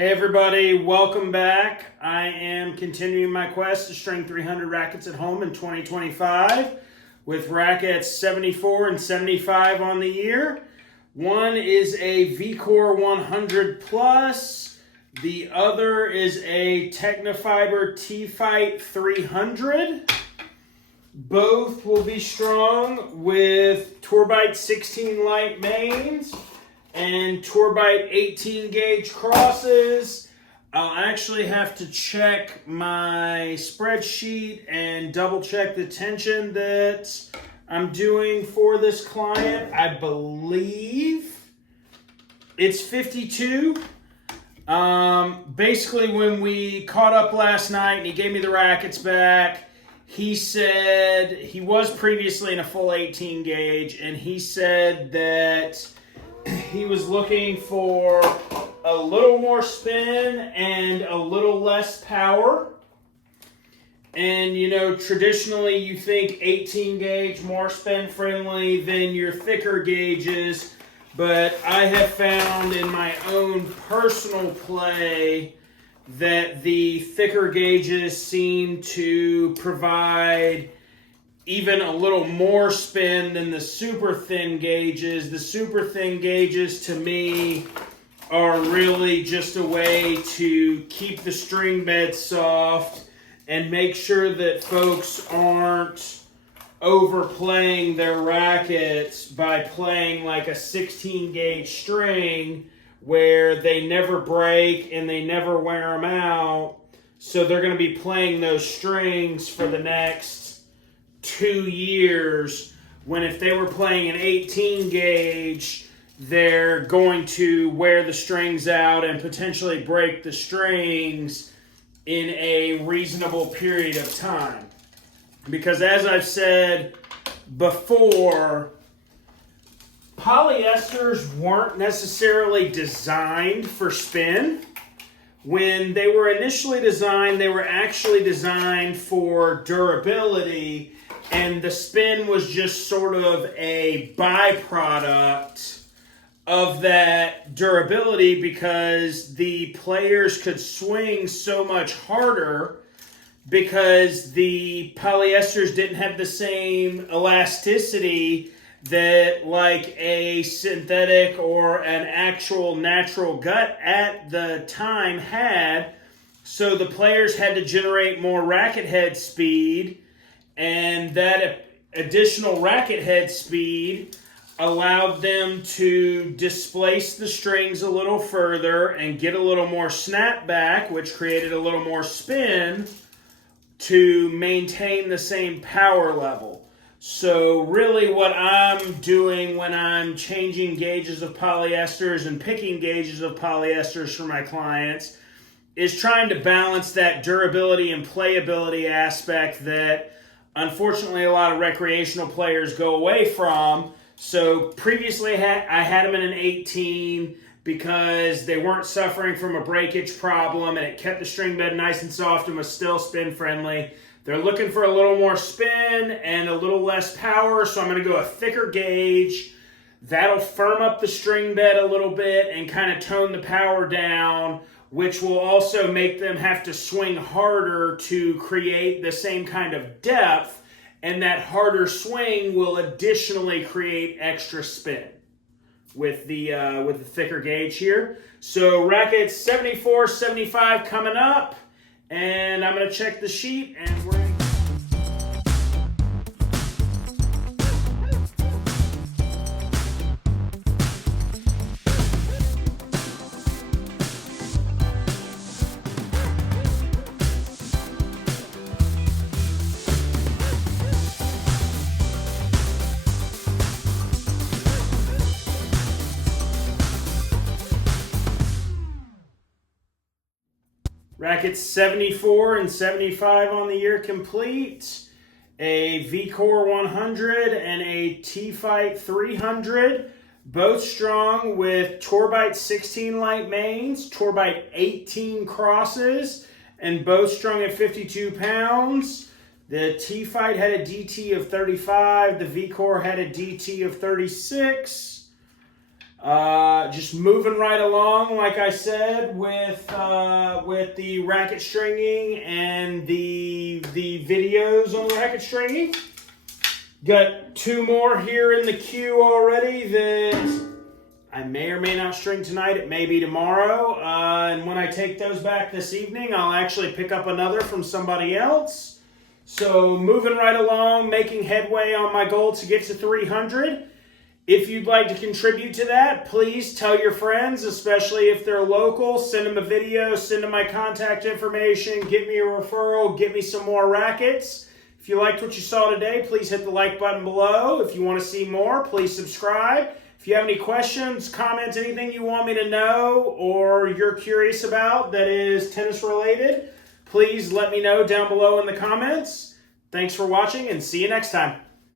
Hey everybody, welcome back. I am continuing my quest to string 300 rackets at home in 2025 with Rackets 74 and 75 on the year. One is a VCore 100 Plus. The other is a Tecnifibre Tfight 300. Both will be strung with Tourbite 16 light mains and Tourbite 18 gauge crosses. I'll actually have to check my spreadsheet and double check the tension that I'm doing for this client. I believe it's 52. Basically when we caught up last night and he gave me the rackets back, he said he was previously in a full 18 gauge and he said that he was looking for a little more spin and a little less power. And you know, traditionally you think 18 gauge more spin friendly than your thicker gauges, but I have found in my own personal play that the thicker gauges seem to provide even a little more spin than the super thin gauges. The super thin gauges to me are really just a way to keep the string bed soft and make sure that folks aren't overplaying their rackets by playing like a 16 gauge string where they never break and they never wear them out. So they're going to be playing those strings for the next 2 years, when if they were playing an 18 gauge, they're going to wear the strings out and potentially break the strings in a reasonable period of time. Because as I've said before, polyesters weren't necessarily designed for spin. When they were initially designed, they were actually designed for durability, and the spin was just sort of a byproduct of that durability because the players could swing so much harder because the polyesters didn't have the same elasticity that like a synthetic or an actual natural gut at the time had. So the players had to generate more racket head speed, and that additional racket head speed allowed them to displace the strings a little further and get a little more snap back, which created a little more spin to maintain the same power level. So really what I'm doing when I'm changing gauges of polyesters and picking gauges of polyesters for my clients is trying to balance that durability and playability aspect that unfortunately a lot of recreational players go away from. So previously I had them in an 18 because they weren't suffering from a breakage problem and it kept the string bed nice and soft and was still spin friendly. They're looking for a little more spin and a little less power, so I'm going to go a thicker gauge. That'll firm up the string bed a little bit and kind of tone the power down, which will also make them have to swing harder to create the same kind of depth, and that harder swing will additionally create extra spin with the thicker gauge here. So Rackets 74, 75 coming up, and I'm going to check the sheet and we're Rackets 74 and 75 on the year complete. A VCore 100 and a Tfight 300. Both strung with Tourbite 16 light mains, Tourbite 18 crosses, and both strung at 52 pounds. The Tfight had a DT of 35. The VCore had a DT of 36. Just moving right along, like I said, with the racket stringing and the videos on the racket stringing. Got 2 more here in the queue already that I may or may not string tonight. It may be tomorrow. And when I take those back this evening, I'll actually pick up another from somebody else. So moving right along, making headway on my goal to get to 300. If you'd like to contribute to that, please tell your friends, especially if they're local. Send them a video, send them my contact information, get me a referral, get me some more rackets. If you liked what you saw today, please hit the like button below. If you want to see more, please subscribe. If you have any questions, comments, anything you want me to know or you're curious about that is tennis related, please let me know down below in the comments. Thanks for watching and see you next time.